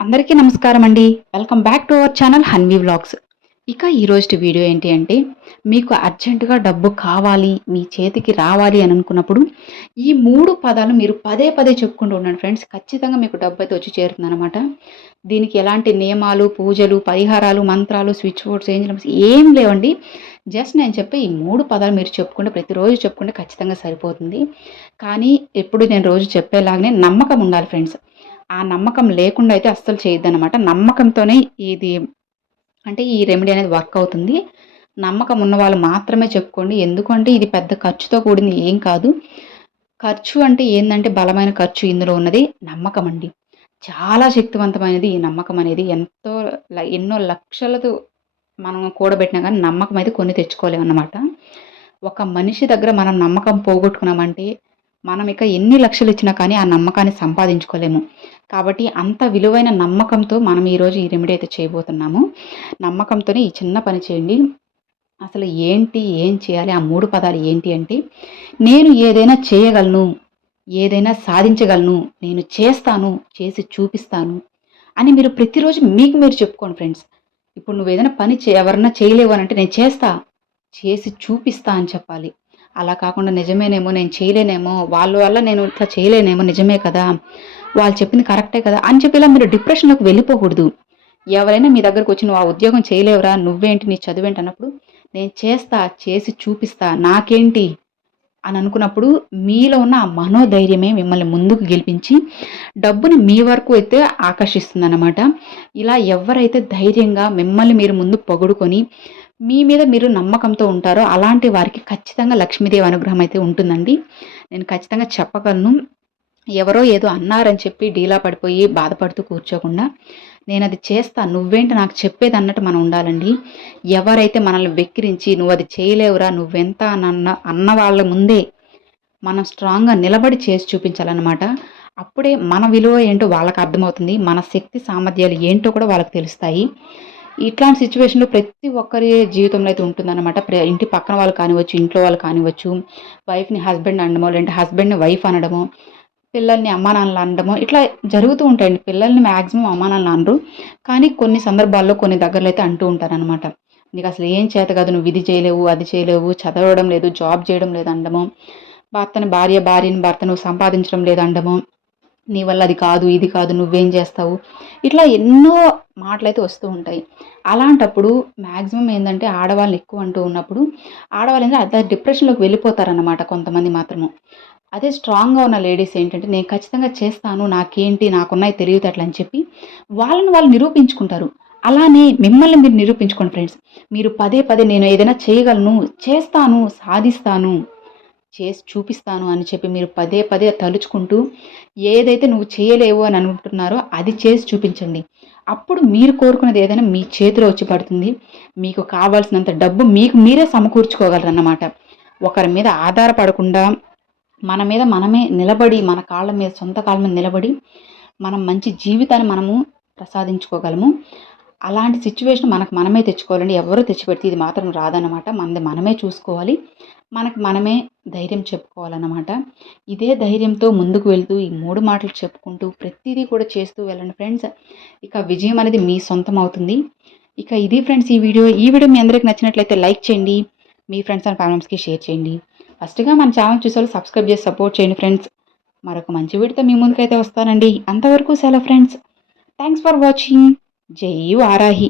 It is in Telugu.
అందరికీ నమస్కారం అండి. Welcome back to our channel Hanvi vlogs. ఇక ఈరోజు వీడియో ఏంటి అంటే, మీకు అర్జెంటుగా డబ్బు కావాలి, మీ చేతికి రావాలి అని అనుకున్నప్పుడు ఈ 3 పదాలు మీరు పదే పదే చెప్పుకుంటూ ఉండండి ఫ్రెండ్స్. ఖచ్చితంగా మీకు డబ్బైతే వచ్చి చేరుతుందనమాట. దీనికి ఎలాంటి నియమాలు, పూజలు, పరిహారాలు, మంత్రాలు, స్విచ్ బోర్డ్స్, ఏంజెల్ నంబర్స్ ఏం లేవండి. జస్ట్ నేను చెప్పే ఈ 3 పదాలు మీరు చెప్పుకుంటే ప్రతిరోజు చెప్పుకుంటే ఖచ్చితంగా సరిపోతుంది. కానీ ఎప్పుడు నేను రోజు చెప్పేలాగానే నమ్మకం ఉండాలి ఫ్రెండ్స్. ఆ నమ్మకం లేకుండా అయితే అస్సలు చేయొద్దనమాట. నమ్మకంతోనే ఇది అంటే ఈ రెమెడీ అనేది వర్క్ అవుతుంది. నమ్మకం ఉన్నవాళ్ళు మాత్రమే చెప్పుకోండి. ఎందుకంటే ఇది పెద్ద ఖర్చుతో కూడింది ఏం కాదు. ఖర్చు అంటే ఏందంటే బలమైన ఖర్చు ఇందులో ఉన్నది నమ్మకం అండి. చాలా శక్తివంతమైనది ఈ నమ్మకం అనేది. ఎన్నో లక్షలతో మనం కూడబెట్టినా గానీ నమ్మకం అయితే కొని తెచ్చుకోలేమన్నమాట. ఒక మనిషి దగ్గర మనం నమ్మకం పోగొట్టుకున్నామంటే మనం ఇక ఎన్ని లక్షలు ఇచ్చినా కానీ ఆ నమ్మకాన్ని సంపాదించుకోలేము. కాబట్టి అంత విలువైన నమ్మకంతో మనం ఈరోజు ఈ రెమెడీ అయితే చేయబోతున్నాము. నమ్మకంతోనే ఈ చిన్న పని చేయండి. అసలు ఏంటి, ఏం చేయాలి, ఆ 3 పదాలు ఏంటి అంటే, నేను ఏదైనా చేయగలను, ఏదైనా సాధించగలను, నేను చేస్తాను, చేసి చూపిస్తాను అని మీరు ప్రతిరోజు మీకు మీరు చెప్పుకోండి ఫ్రెండ్స్. ఇప్పుడు నువ్వేదైనా పని ఎవరన్నా చేయలేవు అనంటే నేను చేస్తా, చేసి చూపిస్తా అని చెప్పాలి. అలా కాకుండా నిజమేనేమో, నేను చేయలేనేమో, వాళ్ళ వల్ల నేను ఇట్లా చేయలేనేమో, నిజమే కదా! వాళ్ళు చెప్పింది కరెక్టే కదా! అని చెప్పి ఇలా మీరు డిప్రెషన్‌లోకి వెళ్ళిపోకూడదు. ఎవరైనా మీ దగ్గరకొచ్చి "నువ్వు ఆ ఉద్యోగం చేయలేవురా, నువ్వేంటి, నీ చదువేంటి" అన్నప్పుడు, "నేను చేస్తా, చేసి చూపిస్తా, నాకేంటి" అని అనుకున్నప్పుడు మీలో ఉన్న ఆ మనోధైర్యమే మిమ్మల్ని ముందుకు గెలిపించి డబ్బుని మీ వరకు అయితే ఆకర్షిస్తుందన్నమాట. ఇలా ఎవరైతే ధైర్యంగా మిమ్మల్ని మీరు ముందు పొగుడుకొని మీ మీద మీరు నమ్మకంతో ఉంటారో అలాంటి వారికి ఖచ్చితంగా లక్ష్మీదేవి అనుగ్రహం అయితే ఉంటుందండి. నేను ఖచ్చితంగా చెప్పగలను. ఎవరో ఏదో అన్నారని చెప్పి డీలా పడిపోయి బాధపడుతూ కూర్చోకుండా నేనది చేస్తా, నువ్వేంటి నాకు చెప్పేది అన్నట్టు మనం ఉండాలండి. ఎవరైతే మనల్ని వెక్కిరించి నువ్వది చేయలేవురా, నువ్వెంత అన్న వాళ్ళ ముందే మనం స్ట్రాంగ్‌గా నిలబడి చేసి చూపించాలన్నమాట. అప్పుడే మన విలువ ఏంటో వాళ్ళకి అర్థమవుతుంది. మన శక్తి సామర్థ్యాలు ఏంటో కూడా వాళ్ళకి తెలుస్తాయి. ఇట్లాంటి సిట్యుయేషన్‌లో ప్రతి ఒక్కరి జీవితంలో అయితే ఉంటుందన్నమాట. ఇంటి పక్కన వాళ్ళు కానివ్వచ్చు, ఇంట్లో వాళ్ళు కానివ్వచ్చు, వైఫ్‌ని హస్బెండ్ అనడమో, లేదంటే హస్బెండ్‌ని వైఫ్ అనడమో, పిల్లల్ని అమ్మానాన్నలు అనడమో ఇట్లా జరుగుతూ ఉంటాయండి. పిల్లల్ని మాక్సిమం అమ్మానాన్నలు అనరు. కానీ కొన్ని సందర్భాల్లో కొన్ని దగ్గరలో అయితే అంటూ ఉంటారనమాట. "నీకసలు ఏం చేత కాదు, నువ్వు ఇది చేయలేవు, అది చేయలేవు, చదవడం లేదు, జాబ్ చేయడం లేదు" అనడమో, భార్యని భర్త నువ్వు సంపాదించడం లేదు అనడమో, "నీ వల్ల అది కాదు, ఇది కాదు, నువ్వేం చేస్తావు" ఇట్లా ఎన్నో మాటలైతే వస్తూ ఉంటాయి. అలాంటప్పుడు మాక్సిమం ఏందంటే ఆడవాళ్ళని ఎక్కువ అంటూ ఉన్నప్పుడు ఆడవాళ్ళేంటంటే అట్లా డిప్రెషన్‌లోకి వెళ్ళిపోతారనమాట కొంతమంది మాత్రము. అదే స్ట్రాంగ్‌గా ఉన్న లేడీస్ ఏంటంటే నేను ఖచ్చితంగా చేస్తాను, నాకేంటి, నాకున్నాయి తెలివితేటలు అని చెప్పి వాళ్ళని వాళ్ళు నిరూపించుకుంటారు. అలానే మిమ్మల్ని మీరు నిరూపించుకోండి ఫ్రెండ్స్. మీరు పదే పదే నేను ఏదైనా చేయగలను, చేస్తాను, సాధిస్తాను, చేసి చూపిస్తాను అని చెప్పి మీరు పదే పదే తలుచుకుంటూ ఏదైతే నువ్వు చేయలేవు అని అనుకుంటున్నారో అది చేసి చూపించండి. అప్పుడు మీరు కోరుకున్నది ఏదైనా మీ చేతిలో వచ్చి పడుతుంది. మీకు కావాల్సినంత డబ్బు మీకు మీరే సమకూర్చుకోగలరన్నమాట. ఒకరి మీద ఆధారపడకుండా మన మీద మనమే నిలబడి, మన కాళ్ళ మీద సొంత కాళ్ళ మీద నిలబడి, మనం మంచి జీవితాన్ని మనము ప్రసాదించుకోగలము. అలాంటి సిట్యుయేషన్ మనకు మనమే తెచ్చుకోవాలండి. ఎవరు తెచ్చిపెడితే ఇది మాత్రం రాదనమాట. మనది మనమే చూసుకోవాలి. మనకు మనమే ధైర్యం చెప్పుకోవాలన్నమాట. ఇదే ధైర్యంతో ముందుకు వెళ్తూ ఈ 3 మాటలు చెప్పుకుంటూ ప్రతిదీ కూడా చేస్తూ వెళ్ళండి ఫ్రెండ్స్. ఇక విజయం అనేది మీ సొంతం అవుతుంది. ఇక ఇది ఫ్రెండ్స్ ఈ వీడియో. ఈ వీడియో మీ అందరికి నచ్చినట్లయితే లైక్ చేయండి. మీ ఫ్రెండ్స్ అండ్ ఫ్యామిలీస్‌కి షేర్ చేయండి. ఫస్ట్‌గా మన ఛానల్ చూసేవాళ్ళు సబ్స్క్రైబ్ చేసి సపోర్ట్ చేయండి ఫ్రెండ్స్. మరొక మంచి వీడియోతో మీ ముందుకైతే వస్తానండి. అంతవరకు సెలవు ఫ్రెండ్స్. Thanks for watching. జై వారాహి.